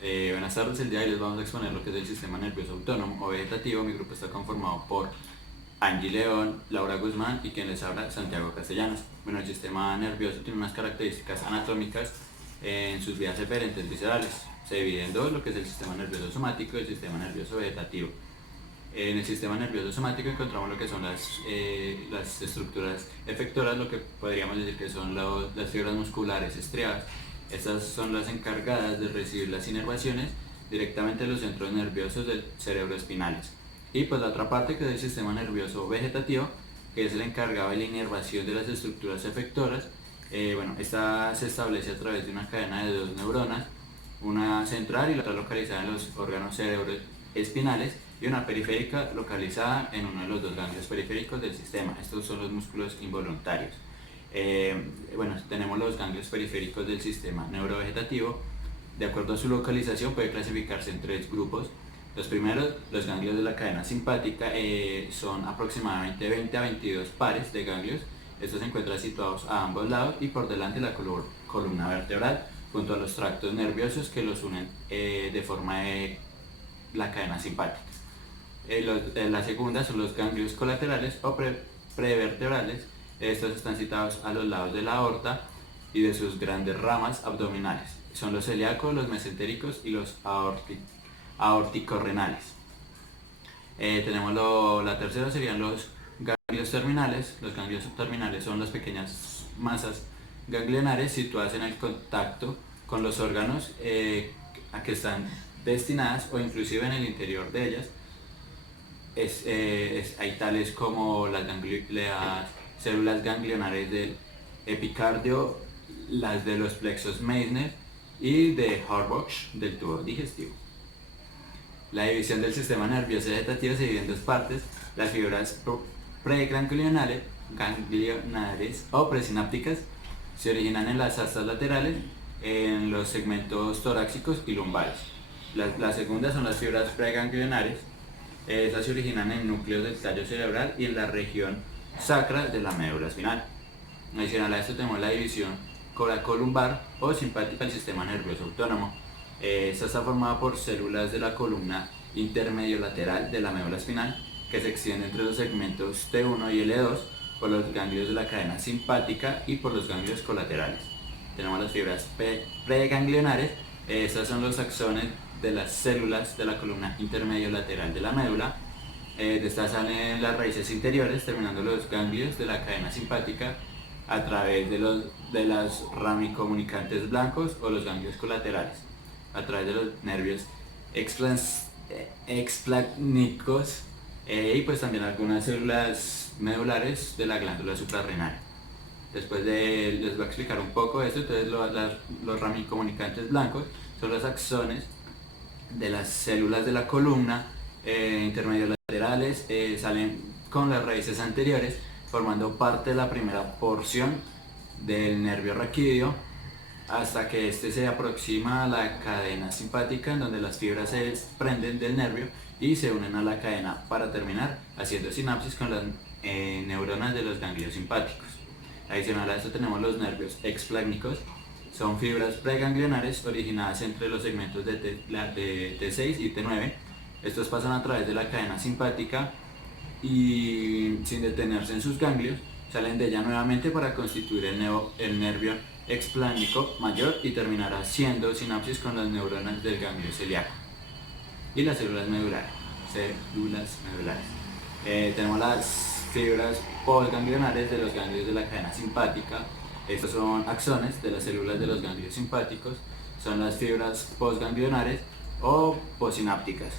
Buenas tardes, el día de hoy les vamos a exponer lo que es el sistema nervioso autónomo o vegetativo. Mi grupo está conformado por Angie León, Laura Guzmán y quien les habla, Santiago Castellanos. Bueno, el sistema nervioso tiene unas características anatómicas en sus vías eferentes viscerales. Se divide en dos, lo que es el sistema nervioso somático y el sistema nervioso vegetativo. En el sistema nervioso somático encontramos lo que son las estructuras efectoras, lo que podríamos decir que son las fibras musculares estriadas. Estas son las encargadas de recibir las inervaciones directamente de los centros nerviosos del cerebro espinales. Y pues la otra parte, que es el sistema nervioso vegetativo, que es el encargado de la inervación de las estructuras efectoras. Esta se establece a través de una cadena de dos neuronas, una central y la otra localizada en los órganos cerebroespinales y una periférica localizada en uno de los dos ganglios periféricos del sistema. Estos son los músculos involuntarios. Tenemos los ganglios periféricos del sistema neurovegetativo. De acuerdo a su localización puede clasificarse en tres grupos. Los primeros, los ganglios de la cadena simpática, son aproximadamente 20 a 22 pares de ganglios. Estos se encuentran situados a ambos lados y por delante de la columna vertebral, junto a los tractos nerviosos que los unen de forma de la cadena simpática. La segunda son los ganglios colaterales o prevertebrales. Estos están situados a los lados de la aorta y de sus grandes ramas abdominales. Son los celíacos, los mesentéricos y los aórtico-renales. La tercera serían los ganglios terminales. Los ganglios terminales son las pequeñas masas ganglionares situadas en el contacto con los órganos a que están destinadas o inclusive en el interior de ellas. Hay tales como las células ganglionares del epicardio, las de los plexos Meissner y de Hurbaugh del tubo digestivo. La división del sistema nervioso vegetativo se divide en dos partes: las fibras preganglionares o presinápticas se originan en las astas laterales, en los segmentos torácicos y lumbares. La segunda son las fibras preganglionares. Estas se originan en núcleos del tallo cerebral y en la región sacra de la médula espinal. Adicional a esto tenemos la división coracolumbar o simpática del sistema nervioso autónomo. Esta está formada por células de la columna intermedio-lateral de la médula espinal que se extienden entre los segmentos T1 y L2 por los ganglios de la cadena simpática y por los ganglios colaterales. Tenemos las fibras preganglionares. Estas son los axones de las células de la columna intermedio-lateral de la médula. De estas salen las raíces interiores, terminando los ganglios de la cadena simpática a través de las ramicomunicantes blancos o los ganglios colaterales, a través de los nervios explancnicos y pues también algunas células medulares de la glándula suprarrenal. Les voy a explicar un poco esto. Entonces los ramicomunicantes blancos son los axones de las células de la columna intermedio-laterales, salen con las raíces anteriores formando parte de la primera porción del nervio raquídeo hasta que este se aproxima a la cadena simpática, en donde las fibras se desprenden del nervio y se unen a la cadena para terminar haciendo sinapsis con las neuronas de los ganglios simpáticos. Adicional a esto tenemos los nervios expláncnicos. Son fibras preganglionares originadas entre los segmentos de T6 y T9. Estos pasan a través de la cadena simpática y, sin detenerse en sus ganglios, salen de ella nuevamente para constituir el nervio expláncnico mayor y terminar haciendo sinapsis con las neuronas del ganglio celíaco y las células medulares. Tenemos las fibras postganglionares de los ganglios de la cadena simpática. Estos son axones de las células de los ganglios simpáticos. Son las fibras postganglionares o postsinápticas,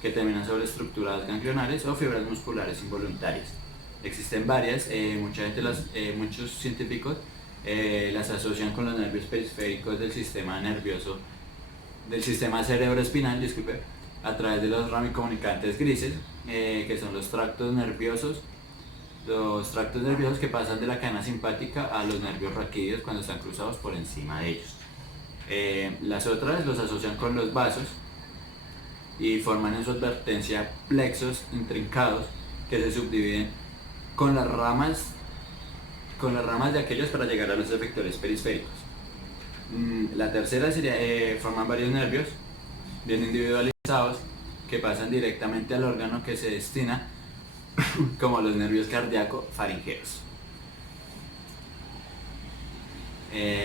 que terminan sobre estructuras ganglionares o fibras musculares involuntarias. Existen varias. Muchos científicos las asocian con los nervios periféricos del sistema cerebroespinal, a través de los ramicomunicantes grises, que son los tractos nerviosos que pasan de la cadena simpática a los nervios raquídeos cuando están cruzados por encima de ellos. Las otras los asocian con los vasos y forman en su advertencia plexos intrincados que se subdividen con las ramas de aquellos para llegar a los efectores periféricos. La tercera sería, forman varios nervios bien individualizados que pasan directamente al órgano que se destina, como los nervios cardíaco-faringeos.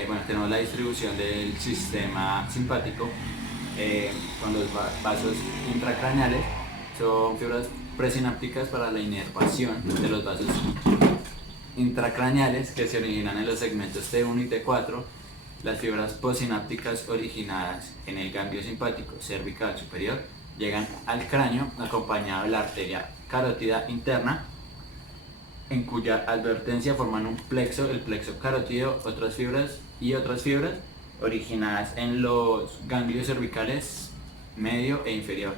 Bueno, tenemos la distribución del sistema simpático con los vasos intracraneales. Son fibras presinápticas para la inervación de los vasos intracraneales que se originan en los segmentos T1 y T4. Las fibras postsinápticas originadas en el ganglio simpático cervical superior llegan al cráneo acompañado de la arteria carótida interna, en cuya advertencia forman un plexo, el plexo carótido, otras fibras originadas en los ganglios cervicales medio e inferior,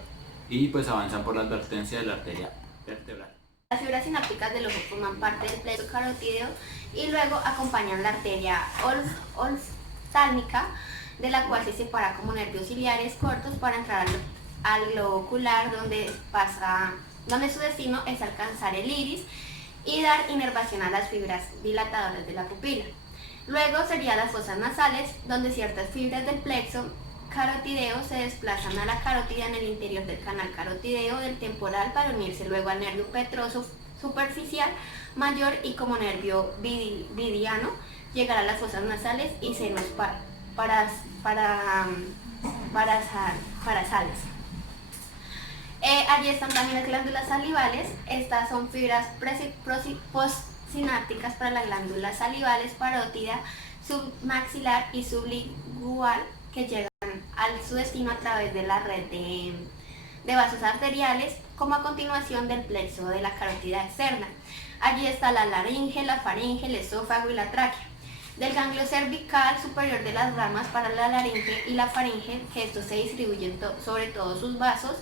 y pues avanzan por la advertencia de la arteria vertebral. Las fibras sinápticas del ojo forman parte del plexo carotídeo y luego acompañan la arteria oftálmica, de la cual se separa como nervios ciliares cortos para entrar al globo ocular, donde su destino es alcanzar el iris y dar inervación a las fibras dilatadoras de la pupila. Luego serían las fosas nasales, donde ciertas fibras del plexo carotideo se desplazan a la carótida en el interior del canal carotideo del temporal para unirse luego al nervio petroso superficial mayor y como nervio vidiano llegar a las fosas nasales y senos parasales. Allí están también las glándulas salivales. Estas son fibras postsinápticas para las glándulas salivales parótida, submaxilar y sublingual, que llegan a su destino a través de la red de vasos arteriales, como a continuación del plexo de la carótida externa. Allí está la laringe, la faringe, el esófago y la tráquea. Del ganglio cervical superior de las ramas para la laringe y la faringe, que estos se distribuyen sobre todos sus vasos,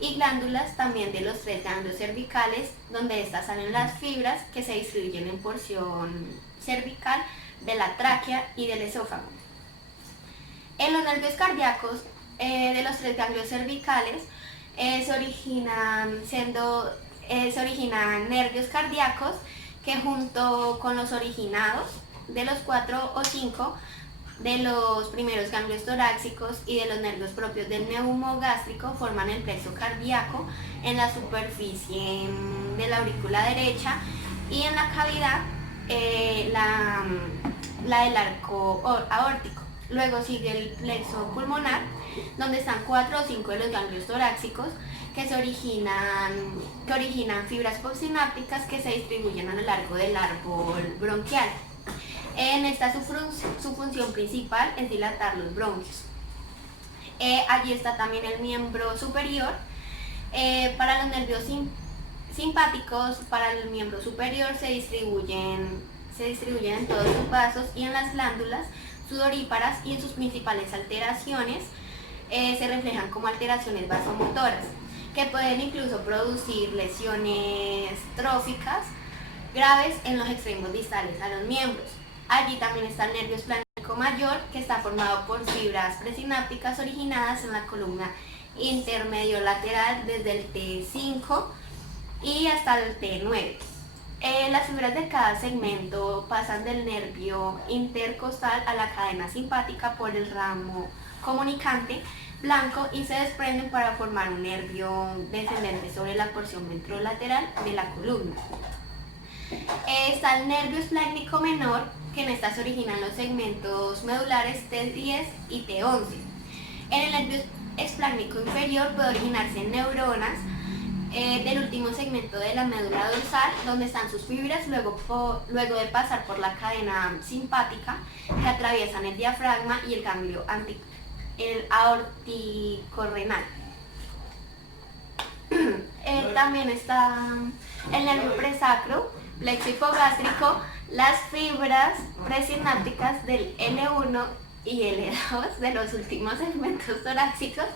y glándulas también de los 3 ganglios cervicales, donde de estas salen las fibras que se distribuyen en porción cervical de la tráquea y del esófago. En los nervios cardíacos de los 3 ganglios cervicales se originan nervios cardíacos que, junto con los originados de los 4 o 5 de los primeros ganglios torácicos y de los nervios propios del neumogástrico, forman el plexo cardíaco en la superficie de la aurícula derecha, y en la cavidad la del arco aórtico. Luego sigue el plexo pulmonar, donde están 4 o 5 de los ganglios torácicos que originan fibras postsinápticas que se distribuyen a lo largo del árbol bronquial. En esta su función principal es dilatar los bronquios. Allí está también el miembro superior. Para los nervios simpáticos, para el miembro superior se distribuyen en todos sus vasos y en las glándulas sudoríparas, y en sus principales alteraciones se reflejan como alteraciones vasomotoras, que pueden incluso producir lesiones tróficas graves en los extremos distales a los miembros. Allí también está el nervio esplácnico mayor, que está formado por fibras presinápticas originadas en la columna intermedio-lateral desde el T5 y hasta el T9. Las fibras de cada segmento pasan del nervio intercostal a la cadena simpática por el ramo comunicante blanco y se desprenden para formar un nervio descendente sobre la porción ventrolateral de la columna. Está el nervio esplácnico menor, que en esta se originan los segmentos medulares T10 y T11. En el nervio esplácnico inferior puede originarse neuronas del último segmento de la médula dorsal, donde están sus fibras luego de pasar por la cadena simpática, que atraviesan el diafragma y el ganglio aórtico-renal. También está el nervio presacro, plexo hipogástrico, las fibras presinápticas del L1 y L2 de los últimos segmentos torácicos,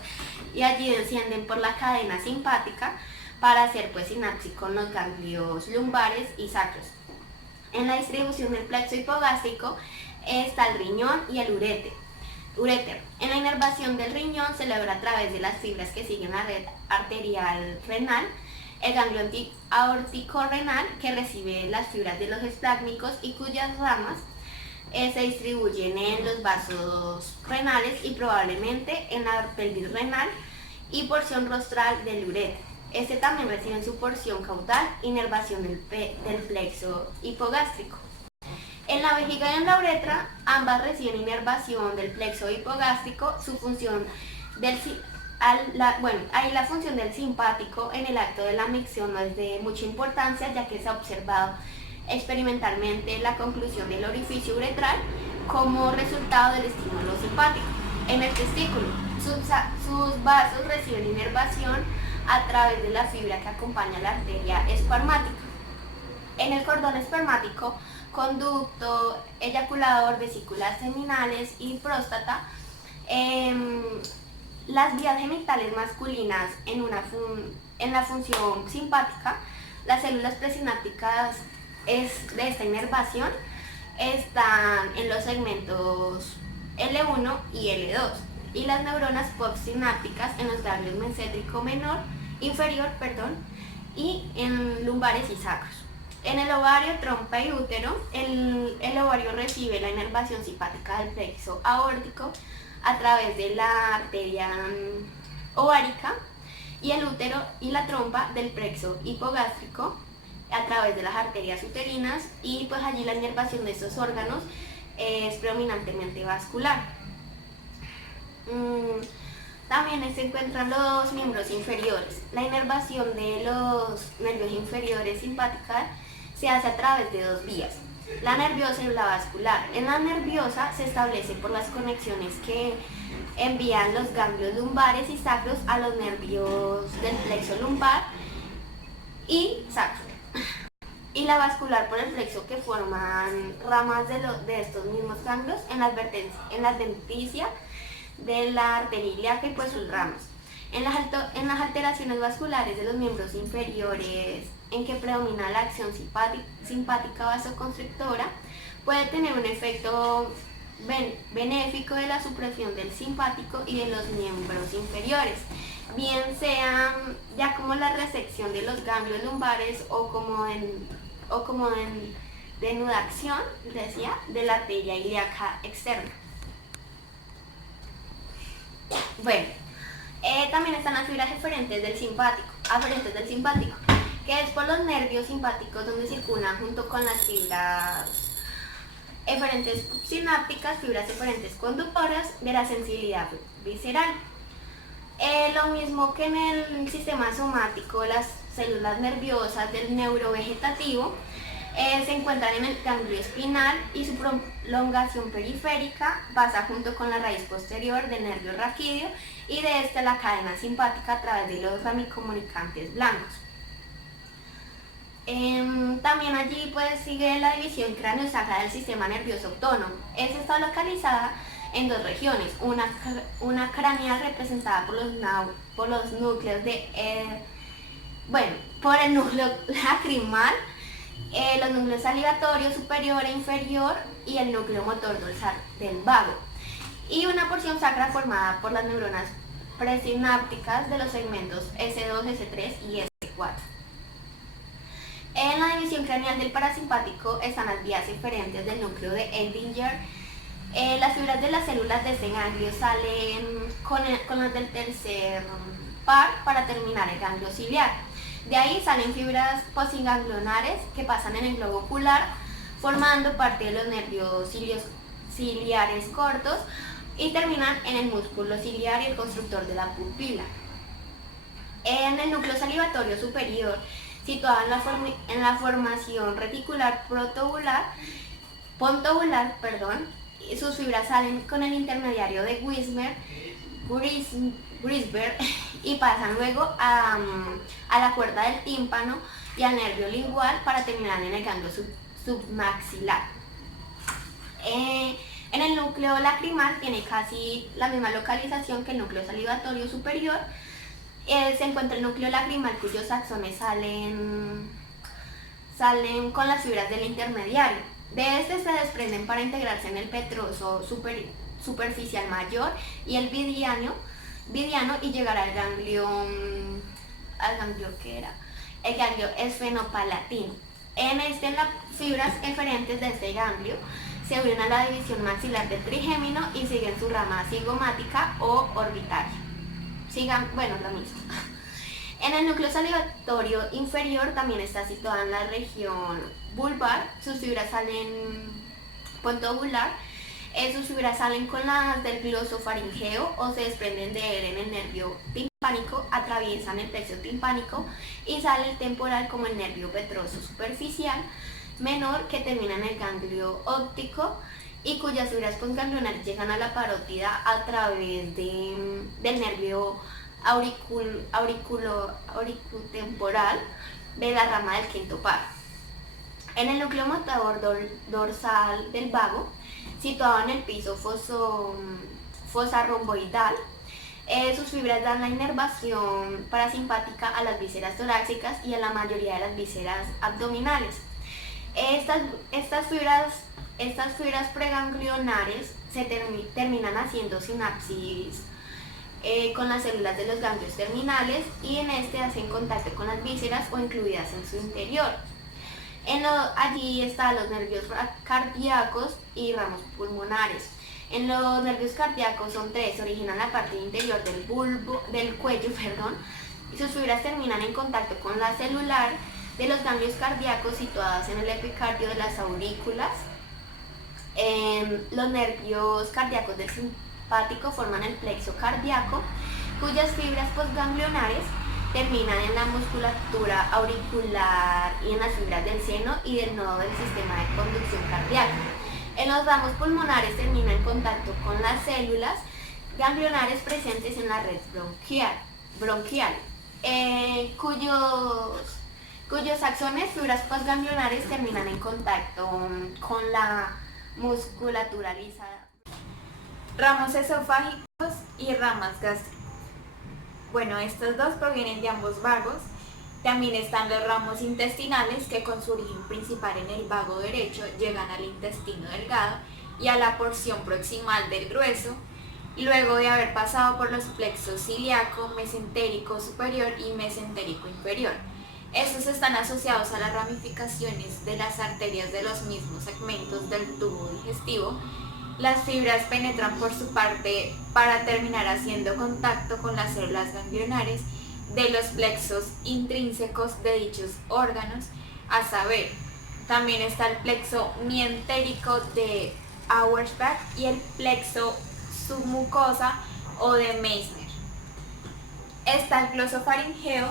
y allí descienden por la cadena simpática para hacer sinapsis con los ganglios lumbares y sacros. En la distribución del plexo hipogástrico está el riñón y el uréter. En la inervación del riñón se logra a través de las fibras que siguen la red arterial renal, el ganglio aórtico renal, que recibe las fibras de los esplácnicos y cuyas ramas se distribuyen en los vasos renales y probablemente en la pelvis renal y porción rostral del ureter. Este también recibe en su porción caudal inervación del plexo hipogástrico. En la vejiga y en la uretra, ambas reciben inervación del plexo hipogástrico. Su función ahí la función del simpático en el acto de la micción no es de mucha importancia, ya que se ha observado experimentalmente la conclusión del orificio uretral como resultado del estímulo simpático. En el testículo, sus vasos reciben inervación a través de la fibra que acompaña la arteria espermática. En el cordón espermático, conducto, eyaculador, vesículas seminales y próstata, las vías genitales masculinas en la función simpática, las células presinápticas de esta inervación están en los segmentos L1 y L2 y las neuronas postsinápticas en los ganglios mescétrico inferior y en lumbares y sacros. En el ovario, trompa y útero, el ovario recibe la inervación simpática del plexo aórtico a través de la arteria ovárica y el útero y la trompa del plexo hipogástrico a través de las arterias uterinas, y pues allí la inervación de estos órganos es predominantemente vascular. También se encuentran los miembros inferiores. La inervación de los nervios inferiores simpática se hace a través de dos vías, la nerviosa y la vascular. En la nerviosa se establece por las conexiones que envían los ganglios lumbares y sacros a los nervios del plexo lumbar y sacro. Y la vascular por el plexo, que forman ramas de estos mismos ganglios en la adventicia de la arteria ilíaca y pues sus ramas. En las alteraciones vasculares de los miembros inferiores en que predomina la acción simpática vasoconstrictora, puede tener un efecto benéfico de la supresión del simpático y de los miembros inferiores, bien sea ya como la resección de los ganglios lumbares o como en denudación, de la arteria ilíaca externa. Bueno, también están las fibras aferentes del simpático, que es por los nervios simpáticos donde circulan junto con las fibras eferentes sinápticas, fibras eferentes conductoras de la sensibilidad visceral. Lo mismo que en el sistema somático, las células nerviosas del neurovegetativo se encuentran en el ganglio espinal y su prolongación periférica pasa junto con la raíz posterior del nervio raquídeo y de esta la cadena simpática a través de los ramicomunicantes blancos. También allí pues sigue la división cráneo-sacra del sistema nervioso autónomo. Esta está localizada en dos regiones, una craneal representada por los núcleos por el núcleo lacrimal, los núcleos salivatorios superior e inferior y el núcleo motor dorsal del vago, y una porción sacra formada por las neuronas presinápticas de los segmentos S2, S3 y S4. En la división craneal del parasimpático están las vías eferentes del núcleo de Edinger. Las fibras de las células de este ganglio salen con las del tercer par para terminar el ganglio ciliar. De ahí salen fibras postganglionares que pasan en el globo ocular, formando parte de los nervios ciliares cortos y terminan en el músculo ciliar y el constructor de la pupila. En el núcleo salivatorio superior, situado en la formación reticular pontobular, sus fibras salen con el intermediario de Grisberg y pasan luego a la cuerda del tímpano y al nervio lingual para terminar en el ganglio submaxilar. En el núcleo lacrimal tiene casi la misma localización que el núcleo salivatorio superior. Se encuentra el núcleo lacrimal, cuyos axones salen con las fibras del intermediario. De este se desprenden para integrarse en el petroso superficial mayor y el vidiano y llegar al ganglio el ganglio esfenopalatino. En las fibras eferentes de este ganglio se unen a la división maxilar del trigémino y siguen su rama cigomática o orbitaria. Bueno, lo mismo. En el núcleo salivatorio inferior también está situada en la región vulvar. Sus fibras salen sus fibras salen con las del glosofaringeo o se desprenden de él en el nervio timpánico, atraviesan el plexo timpánico y sale el temporal como el nervio petroso superficial menor que termina en el ganglio óptico y cuyas fibras postganglionares llegan a la parótida a través del nervio auriculotemporal de la rama del quinto par. En el núcleo motor dorsal del vago, situado en el piso fosarromboidal, sus fibras dan la inervación parasimpática a las vísceras torácicas y a la mayoría de las vísceras abdominales. Estas fibras preganglionares se terminan haciendo sinapsis con las células de los ganglios terminales y en hacen contacto con las vísceras o incluidas en su interior. Allí están los nervios cardíacos y ramos pulmonares. En los nervios cardíacos son 3, originan la parte interior del cuello, y sus fibras terminan en contacto con la celular de los ganglios cardíacos situados en el epicardio de las aurículas. Los nervios cardíacos del simpático forman el plexo cardíaco, cuyas fibras postganglionares terminan en la musculatura auricular y en las fibras del seno y del nodo del sistema de conducción cardíaca. En los ramos pulmonares termina en contacto con las células ganglionares presentes en la red bronquial, cuyos axones, fibras postganglionares, terminan en contacto con la musculatura lisa. Ramos esofágicos y ramas gástricas. Bueno, estos dos provienen de ambos vagos. También están los ramos intestinales que con su origen principal en el vago derecho llegan al intestino delgado y a la porción proximal del grueso, luego de haber pasado por los plexos ciliaco, mesentérico superior y mesentérico inferior. Estos están asociados a las ramificaciones de las arterias de los mismos segmentos del tubo digestivo. Las fibras penetran por su parte para terminar haciendo contacto con las células ganglionares de los plexos intrínsecos de dichos órganos, a saber, también está el plexo mientérico de Auerbach y el plexo submucosa o de Meissner. Está el glosofaringeo,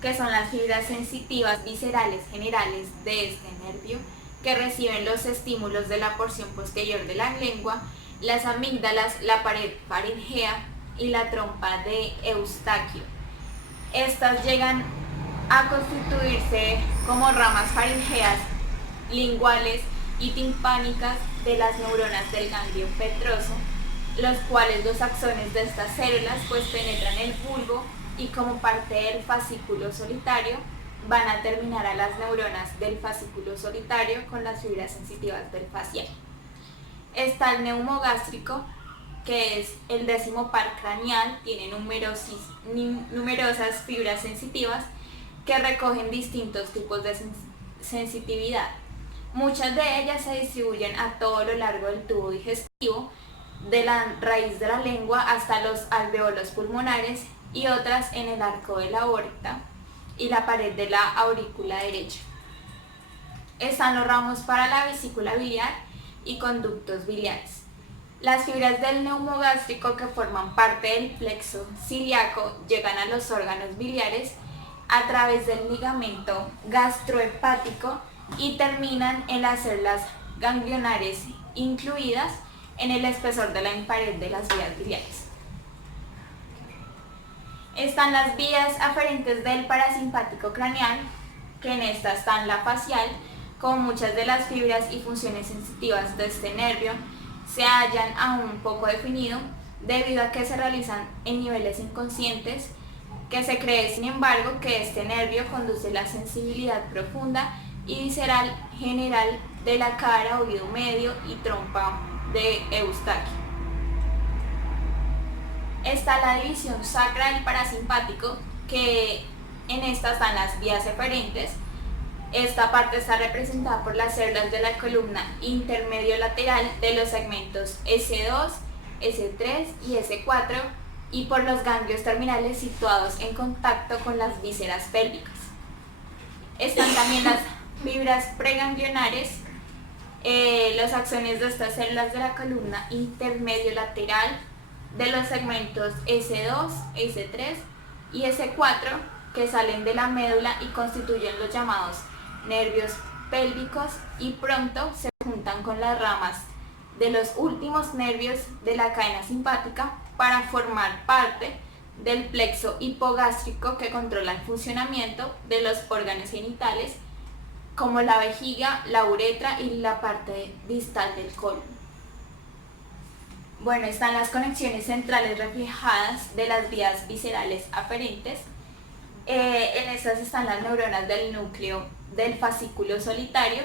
que son las fibras sensitivas viscerales generales de este nervio, que reciben los estímulos de la porción posterior de la lengua, las amígdalas, la pared faringea y la trompa de Eustaquio. Estas llegan a constituirse como ramas faringeas, linguales y timpánicas de las neuronas del ganglio petroso, los cuales los axones de estas células pues penetran el bulbo y como parte del fascículo solitario van a terminar a las neuronas del fascículo solitario con las fibras sensitivas del facial. Está el neumogástrico, que es el 10º par craneal, tiene numerosas fibras sensitivas que recogen distintos tipos de sensitividad. Muchas de ellas se distribuyen a todo lo largo del tubo digestivo, de la raíz de la lengua hasta los alveolos pulmonares y otras en el arco de la aorta y la pared de la aurícula derecha. Están los ramos para la vesícula biliar y conductos biliares. Las fibras del neumogástrico que forman parte del plexo ciliaco llegan a los órganos biliares a través del ligamento gastrohepático y terminan en las células ganglionares incluidas en el espesor de la pared de las vías biliares. Están las vías aferentes del parasimpático craneal, que en esta están la facial, como muchas de las fibras y funciones sensitivas de este nervio se hallan aún poco definido debido a que se realizan en niveles inconscientes, que se cree sin embargo que este nervio conduce la sensibilidad profunda y visceral general de la cara, oído medio y trompa de Eustaquio. Está la división sacra del parasimpático, que en esta están las vías eferentes, Esta parte está representada por las células de la columna intermedio lateral de los segmentos S2, S3 y S4 y por los ganglios terminales situados en contacto con las vísceras pélvicas. Están también las fibras preganglionares, los axones de estas células de la columna intermedio lateral de los segmentos S2, S3 y S4 que salen de la médula y constituyen los llamados nervios pélvicos y pronto se juntan con las ramas de los últimos nervios de la cadena simpática para formar parte del plexo hipogástrico que controla el funcionamiento de los órganos genitales como la vejiga, la uretra y la parte distal del colon. Bueno, están las conexiones centrales reflejadas de las vías viscerales aferentes. En estas están las neuronas del núcleo del fascículo solitario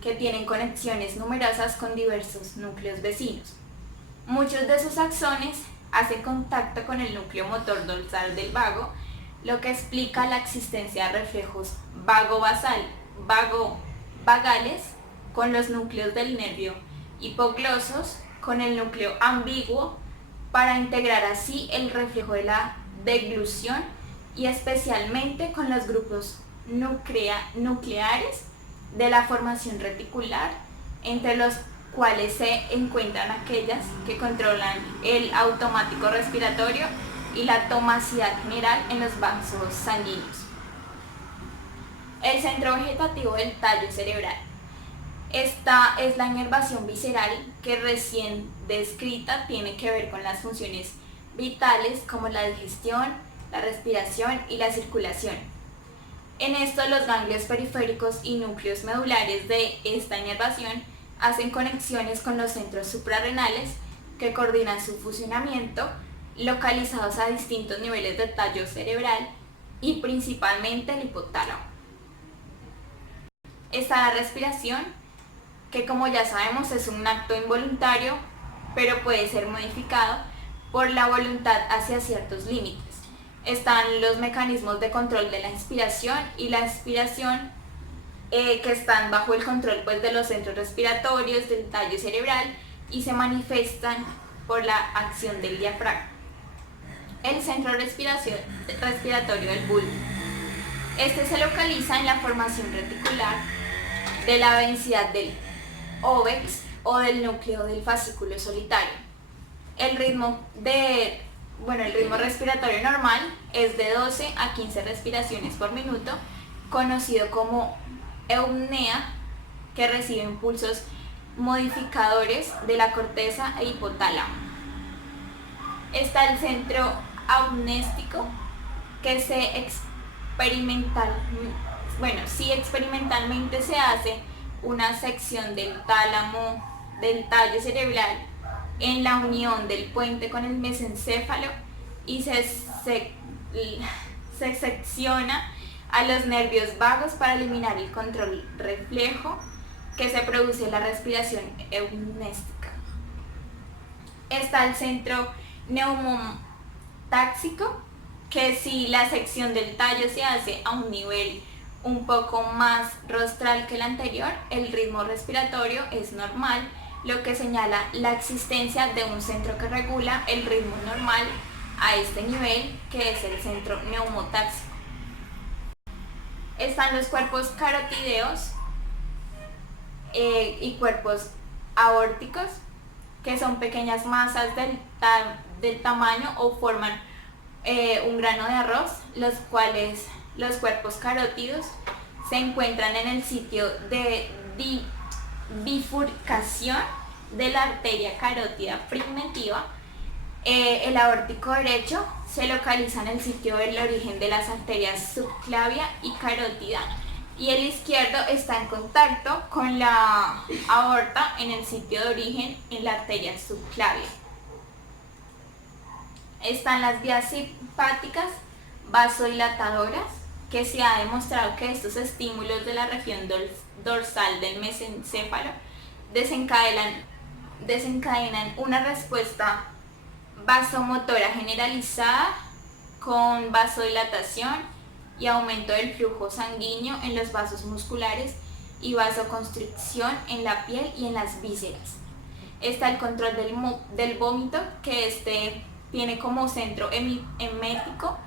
que tienen conexiones numerosas con diversos núcleos vecinos. Muchos de sus axones hacen contacto con el núcleo motor dorsal del vago, lo que explica la existencia de reflejos vago-vagales con los núcleos del nervio hipoglosos con el núcleo ambiguo para integrar así el reflejo de la deglución y especialmente con los grupos nucleares de la formación reticular, entre los cuales se encuentran aquellas que controlan el automático respiratorio y la tomacidad general en los vasos sanguíneos. El centro vegetativo del tallo cerebral. Esta es la inervación visceral que recién descrita tiene que ver con las funciones vitales como la digestión, la respiración y la circulación. En esto los ganglios periféricos y núcleos medulares de esta inervación hacen conexiones con los centros suprarrenales que coordinan su funcionamiento, localizados a distintos niveles del tallo cerebral y principalmente el hipotálamo. Está la respiración, que como ya sabemos es un acto involuntario, pero puede ser modificado por la voluntad hacia ciertos límites. Están los mecanismos de control de la inspiración y la expiración, que están bajo el control de los centros respiratorios del tallo cerebral y se manifiestan por la acción del diafragma. El centro respiratorio del bulbo. Este se localiza en la formación reticular de la densidad del óvex o del núcleo del fascículo solitario. El ritmo respiratorio normal es de 12 a 15 respiraciones por minuto, conocido como eupnea, que recibe impulsos modificadores de la corteza e hipotálamo. Está el centro amnéstico, que experimentalmente se hace una sección del tálamo del tallo cerebral en la unión del puente con el mesencéfalo y se secciona a los nervios vagos para eliminar el control reflejo que se produce en la respiración eumnéstica. Está el centro neumotáxico, que si la sección del tallo se hace a un nivel un poco más rostral que el anterior, el ritmo respiratorio es normal, lo que señala la existencia de un centro que regula el ritmo normal a este nivel, que es el centro neumotáxico. Están los cuerpos carotideos y cuerpos aórticos, que son pequeñas masas del tamaño o forman un grano de arroz, los cuales los cuerpos carótidos se encuentran en el sitio de bifurcación de la arteria carótida primitiva. El aórtico derecho se localiza en el sitio del origen de las arterias subclavia y carótida, y el izquierdo está en contacto con la aorta en el sitio de origen en la arteria subclavia. Están las vías simpáticas vasodilatadoras, que se ha demostrado que estos estímulos de la región dorsal del mesencéfalo desencadenan una respuesta vasomotora generalizada con vasodilatación y aumento del flujo sanguíneo en los vasos musculares y vasoconstricción en la piel y en las vísceras. Está el control del vómito, que tiene como centro emético,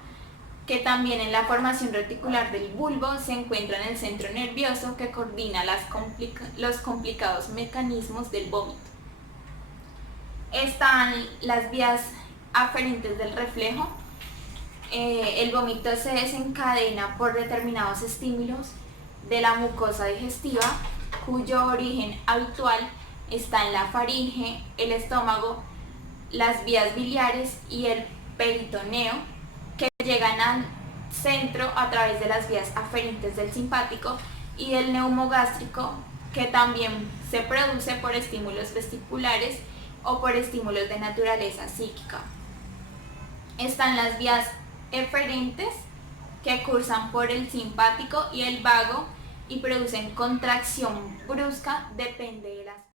que también en la formación reticular del bulbo se encuentra en el centro nervioso que coordina los complicados mecanismos del vómito. Están las vías aferentes del reflejo. El vómito se desencadena por determinados estímulos de la mucosa digestiva, cuyo origen habitual está en la faringe, el estómago, las vías biliares y el peritoneo, que llegan al centro a través de las vías aferentes del simpático y del neumogástrico, que también se produce por estímulos vesticulares o por estímulos de naturaleza psíquica. Están las vías eferentes, que cursan por el simpático y el vago y producen contracción brusca, depende de las